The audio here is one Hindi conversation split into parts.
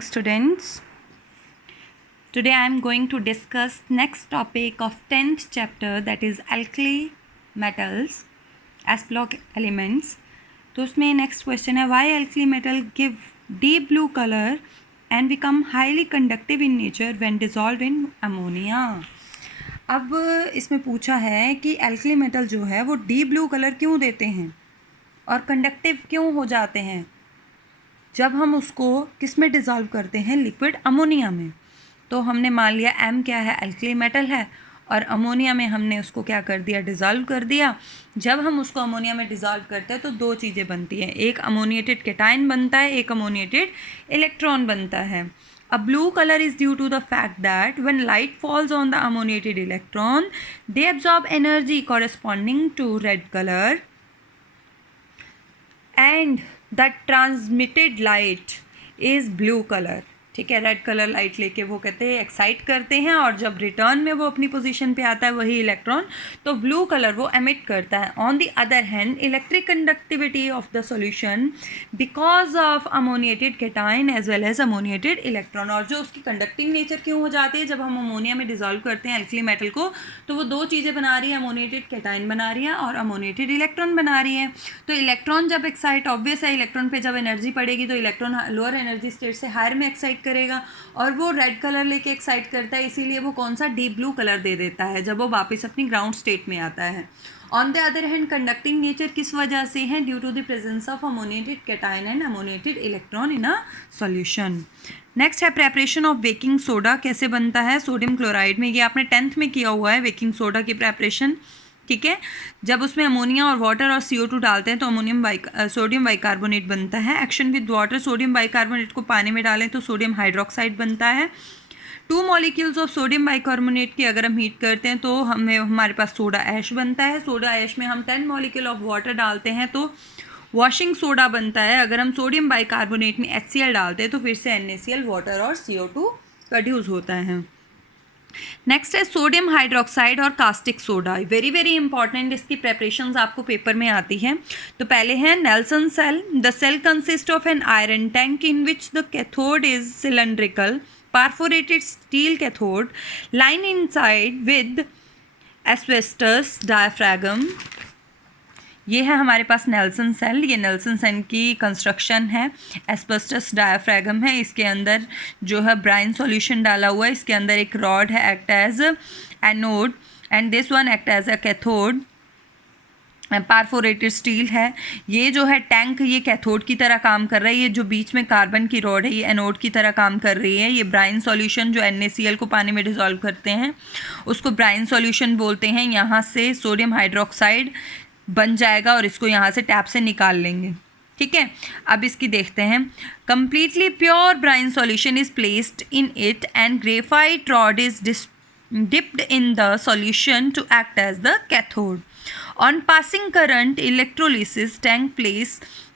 Students, today I am going to discuss next topic of 10th chapter, that is alkali metals as block elements. तो उसमें नेक्स्ट क्वेश्चन है, why alkali metal give deep blue color and become highly conductive in nature when dissolved in ammonia. अब इसमें पूछा है कि alkali metal जो है वो डीप ब्लू कलर क्यों देते हैं और कंडक्टिव क्यों हो जाते हैं जब हम उसको किस में डिज़ोल्व करते हैं, लिक्विड अमोनिया में. तो हमने मान लिया एम क्या है, अल्कली मेटल है, और अमोनिया में हमने उसको क्या कर दिया, डिज़ोल्व कर दिया. जब हम उसको अमोनिया में डिज़ोल्व करते हैं तो दो चीज़ें बनती हैं, एक अमोनिएटेड केटाइन बनता है, एक अमोनिएटेड इलेक्ट्रॉन बनता है. A blue color is due to the fact that when light falls on the ammoniated electron, they absorb energy corresponding to red color, and the transmitted light is blue color. ठीक है, रेड कलर लाइट लेके वो कहते हैं एक्साइट करते हैं, और जब रिटर्न में वो अपनी पोजीशन पे आता है वही इलेक्ट्रॉन, तो ब्लू कलर वो एमिट करता है. On the other hand, electric conductivity of the solution because of ammoniated cation as well as ammoniated electron. और जो उसकी कंडक्टिंग नेचर क्यों हो जाती है, जब हम अमोनिया में डिजोल्व करते हैं अल्कली मेटल को, तो वो दो चीज़ें बना रही है, अमोनिएटेड केटाइन बना रही है और अमोनिएटेड इलेक्ट्रॉन बना रही है. तो इलेक्ट्रॉन जब एक्साइट, ऑब्वियस है इलेक्ट्रॉन पे जब एनर्जी पड़ेगी तो इलेक्ट्रॉन लोअर एनर्जी स्टेट से हायर में एक्साइट करेगा, और वो रेड कलर लेके एक्साइट करता है, इसीलिए वो कौन सा डीप ब्लू कलर दे देता है जब वो वापस अपनी ग्राउंड स्टेट में आता है. On the other hand, conducting nature किस वजह से है, due to the presence of ammoniated cation and ammoniated electron in a solution. Next है प्रेपरेशन ऑफ बेकिंग सोडा. कैसे बनता है, सोडियम क्लोराइड में. ये आपने 10th में किया हुआ है बेकिंग सोडा की प्रेपरेशन. ठीक है, जब उसमें अमोनिया और वाटर और CO2 डालते हैं तो सोडियम बाइकार्बोनेट बनता है. Action with water, sodium bicarbonate को पानी में डालें तो सोडियम हाइड्रोक्साइड बनता है. 2 मॉलिक्यूल्स ऑफ सोडियम बाइकार्बोनेट की अगर हम हीट करते हैं तो हमारे पास सोडा ऐश बनता है. सोडा ऐश में हम 10 मॉलिक्यूल ऑफ वाटर डालते हैं तो वॉशिंग सोडा बनता है. अगर हम सोडियम बाइकार्बोनेट में HCl डालते हैं तो फिर से NaCl, वाटर और CO2 प्रोड्यूस होता है. नेक्स्ट है सोडियम हाइड्रोक्साइड और caustic soda. Very very important, इसकी प्रेपरेशंस आपको पेपर में आती हैं. तो पहले है Nelson cell. The cell consist of an iron tank in which the cathode is cylindrical perforated steel cathode line inside with asbestos diaphragm. ये है हमारे पास नेल्सन सेल. ये नेल्सन सेल की कंस्ट्रक्शन है. एस्बेस्टस डायाफ्रागम है, इसके अंदर जो है ब्राइन सॉल्यूशन डाला हुआ है. इसके अंदर एक रॉड है, act as anode, and this one act as a cathode. Perforated steel है. ये जो है टैंक, ये कैथोड की तरह काम कर रहा है. ये जो बीच में कार्बन की रॉड है ये एनोड की तरह काम कर रही है. ये ब्राइन सॉल्यूशन जो NaCl को पानी में डिसॉल्व करते हैं उसको ब्राइन सॉल्यूशन बोलते हैं. यहाँ से सोडियम हाइड्रोक्साइड बन जाएगा और इसको यहाँ से टैप से निकाल लेंगे. ठीक है, अब इसकी देखते हैं. Completely pure brine solution is placed in it and graphite rod is dipped in the solution to act as the cathode. On passing current electrolysis tank place,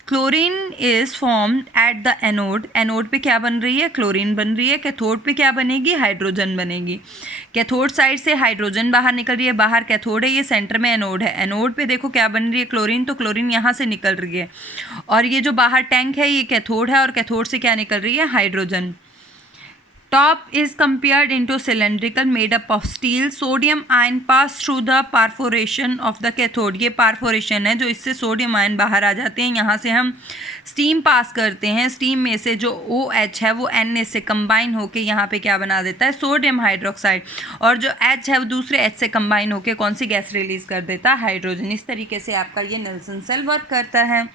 chlorine is formed at the anode. Anode पे क्या बन रही है, क्लोरीन बन रही है. कैथोड पे क्या बनेगी, हाइड्रोजन बनेगी. कैथोड साइड से हाइड्रोजन बाहर निकल रही है, बाहर कैथोड है, ये सेंटर में एनोड है. एनोड पे देखो क्या बन रही है, क्लोरीन. तो क्लोरीन यहाँ से निकल रही है, और ये जो बाहर टैंक है ये कैथोड है, और कैथोड से क्या निकल रही है, hydrogen. Top is compared into cylindrical made up of steel. Sodium ion pass through the perforation of the cathode. ये perforation है जो इससे सोडियम आयन बाहर आ जाते हैं. यहाँ से हम स्टीम पास करते हैं. स्टीम में से जो OH है वो Na से कंबाइन होके यहाँ पे क्या बना देता है, सोडियम हाइड्रोक्साइड, और जो H है वो दूसरे H से कंबाइन होके कौन सी गैस रिलीज कर देता है, हाइड्रोजन. इस तरीके से आपका ये नेल्सन सेल वर्क करता है.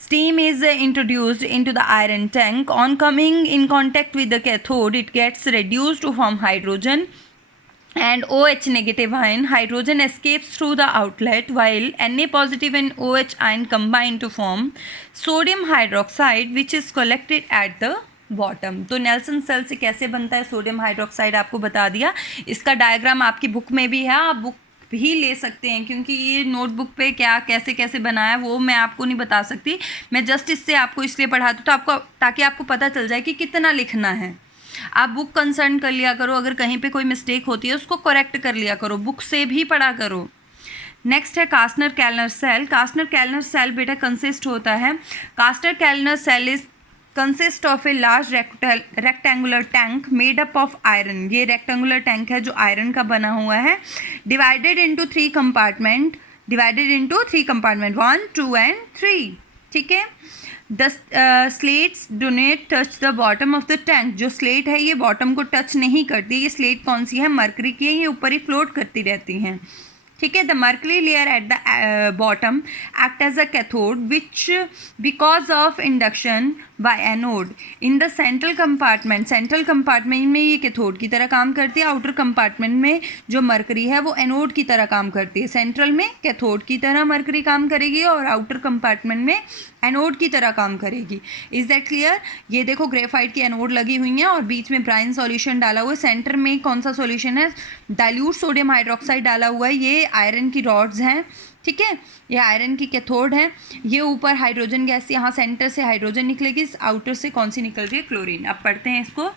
Steam is introduced into the iron tank. On coming in contact with the cathode, it gets reduced to form hydrogen and OH negative ion. Hydrogen escapes through the outlet while Na positive and OH ion combine to form sodium hydroxide, which is collected at the bottom. तो नेल्सन सेल से कैसे बनता है सोडियम हाइड्रोक्साइड आपको बता दिया. इसका डायग्राम आपकी बुक में भी है, आप बुक भी ले सकते हैं, क्योंकि ये नोटबुक पे क्या कैसे कैसे बनाया वो मैं आपको नहीं बता सकती. मैं जस्ट इससे आपको इसलिए पढ़ाती हूँ तो आपको, ताकि आपको पता चल जाए कि कितना लिखना है. आप बुक कंसल्ट कर लिया करो, अगर कहीं पे कोई मिस्टेक होती है उसको करेक्ट कर लिया करो, बुक से भी पढ़ा करो. नेक्स्ट है Castner Kellner cell. Castner Kellner cell बेटा कंसिस्ट होता है, Castner Kellner cell is consist of a large rectangular tank made up of iron. ये रेक्टेंगुलर टैंक है जो आयरन का बना हुआ है। Divided into three compartment 1, 2 and 3। ठीक है। The slates do not touch the bottom of the tank. जो स्लेट है ये बॉटम को टच नहीं करती। ये स्लेट कौन सी है? मरकरी की है। ये ऊपर ही फ्लोट करती रहती हैं। ठीक है। The mercury layer at the bottom act as a cathode which because of induction by anode in the central compartment में ये कैथोड की तरह काम करती है। आउटर कंपार्टमेंट में जो मर्करी है वो एनोड की तरह काम करती है। सेंट्रल में कैथोड की तरह मर्करी काम करेगी और आउटर कंपार्टमेंट में एनोड की तरह काम करेगी। Is that clear? ये देखो ग्रेफाइट की एनोड लगी हुई है और बीच में ब्राइन सॉल्यूशन डाला हुआ है। सेंटर में कौन सा सॉल्यूशन है? डाइल्यूट सोडियम हाइड्रोक्साइड डाला हुआ है। ये आयरन की रॉड्स हैं। ठीक है। ये आयरन की कैथोड है। ये ऊपर हाइड्रोजन गैस, यहाँ सेंटर से हाइड्रोजन निकलेगी, आउटर से कौन सी निकल रही है? क्लोरीन। अब पढ़ते हैं इसको।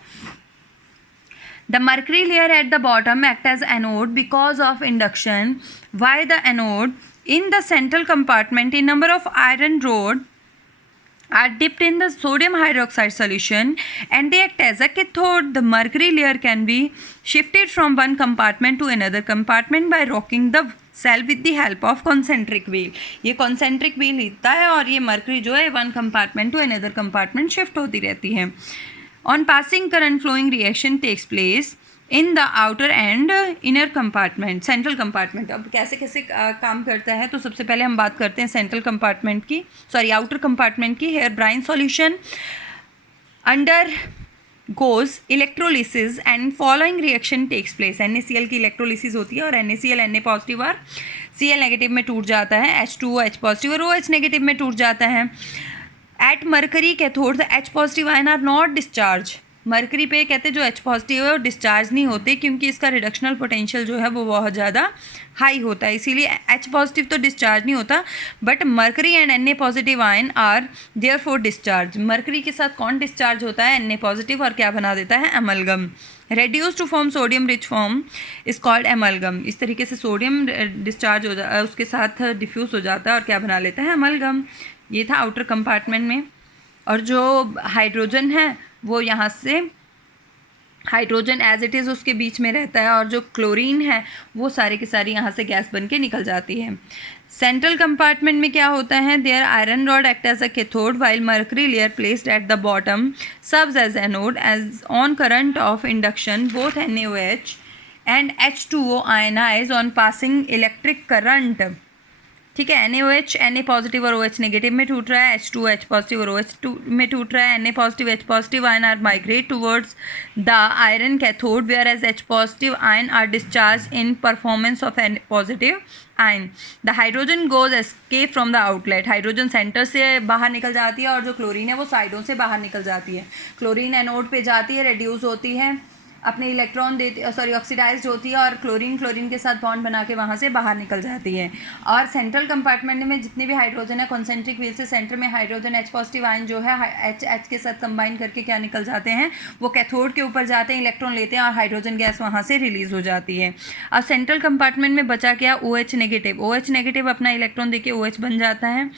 The mercury layer at the bottom act as anode because of induction. Why the anode? In the central compartment, a number of iron rods are dipped in the sodium hydroxide solution and they act as a cathode. The mercury layer can be shifted from one compartment to another compartment by rocking the cell with the help of concentric wheel. ये concentric wheel हिलता है और ये mercury जो है one compartment to another compartment shift होती रहती है. On passing, current flowing reaction takes place in the outer and inner compartment, central compartment. अब कैसे कैसे काम करता है तो सबसे पहले हम बात करते हैं सेंट्रल कंपार्टमेंट की, सॉरी आउटर कंपार्टमेंट की. Here brine solution undergoes electrolysis and following reaction takes place. NaCl की इलेक्ट्रोलिसिस होती है और NaCl Na पॉजिटिव और Cl नेगेटिव में टूट जाता है, H2O H पॉजिटिव और OH नेगेटिव में टूट जाता है. At mercury cathode the H positive ion are not discharge. Mercury पे कहते हैं जो H पॉजिटिव है वो डिस्चार्ज नहीं होते क्योंकि इसका रिडक्शनल पोटेंशियल जो है वो बहुत ज़्यादा हाई होता है, इसीलिए H पॉजिटिव तो डिस्चार्ज नहीं होता. But mercury and Na positive ion are there for discharge. Mercury के साथ कौन डिस्चार्ज होता है? Na पॉजिटिव, और क्या बना देता है? Amalgam. Reduce to form sodium rich form is called amalgam. इस तरीके से सोडियम डिस्चार्ज हो जाता है, उसके साथ डिफ्यूज़ हो जाता है और क्या बना लेता है? एमलगम. ये था आउटर कंपार्टमेंट में. और जो हाइड्रोजन है वो यहाँ से हाइड्रोजन एज इट इज़ उसके बीच में रहता है और जो क्लोरीन है वो सारे की सारी यहाँ से गैस बन के निकल जाती है. सेंट्रल कंपार्टमेंट में क्या होता है? There iron rod act as a cathode while mercury layer placed at the bottom serves as anode. As on current of induction both NaOH and H2O ionize on passing electric current. ठीक है. NaOH Na पॉजिटिव और OH नेगेटिव में टूट रहा है, H2O H पॉजिटिव और OH में टूट रहा है. Na positive H positive ion are migrate towards the iron cathode whereas H positive ion are discharge in performance of N positive ion. The hydrogen goes escape from the outlet. Hydrogen centre से बाहर निकल जाती है और जो क्लोरीन है वो साइडों से बाहर निकल जाती है. क्लोरीन एनोड पे जाती है, रेड्यूस होती है, अपने इलेक्ट्रॉन देती, सॉरी ऑक्सीडाइज्ड होती है और क्लोरीन के साथ बॉन्ड बना के वहाँ से बाहर निकल जाती है. और सेंट्रल कंपार्टमेंट में जितने भी हाइड्रोजन है कॉन्सेंट्रिक व्हील से सेंटर में हाइड्रोजन H पॉजिटिव आयन जो है H के साथ कंबाइन करके क्या निकल जाते हैं? वो कैथोड के ऊपर जाते हैं, इलेक्ट्रॉन लेते हैं और हाइड्रोजन गैस वहाँ से रिलीज हो जाती है. अब सेंट्रल कंपार्टमेंट में बचा क्या? OH negative. OH नेगेटिव अपना इलेक्ट्रॉन देके OH बन जाता है.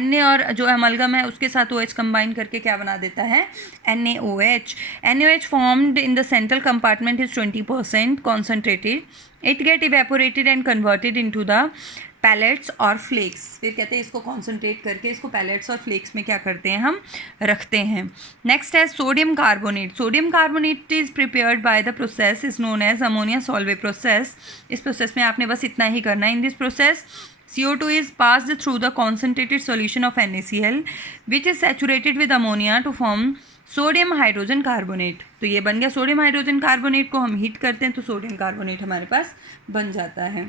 Na और जो एमलगम है उसके साथ OH कंबाइन करके क्या बना देता है? NaOH. NaOH formed in the central compartment is 20% concentrated. It get evaporated and converted into the pellets or flakes. फिर कहते हैं इसको concentrate करके इसको pellets और flakes में क्या करते हैं? हम रखते हैं. Next है sodium carbonate. Sodium carbonate is prepared by the process is known as ammonia solvay process. इस process में आपने बस इतना ही करना है. In this process CO2 is passed through the concentrated solution of NaCl which is saturated with ammonia to form sodium hydrogen carbonate. तो ये बन गया सोडियम हाइड्रोजन कार्बोनेट. को हम हीट करते हैं तो सोडियम कार्बोनेट हमारे पास बन जाता है.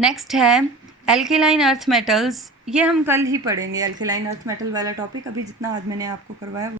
नेक्स्ट है एल्केलाइन अर्थ मेटल्स. ये हम कल ही पढ़ेंगे एल्केलाइन अर्थ मेटल वाला टॉपिक. अभी जितना आज मैंने आपको करवाया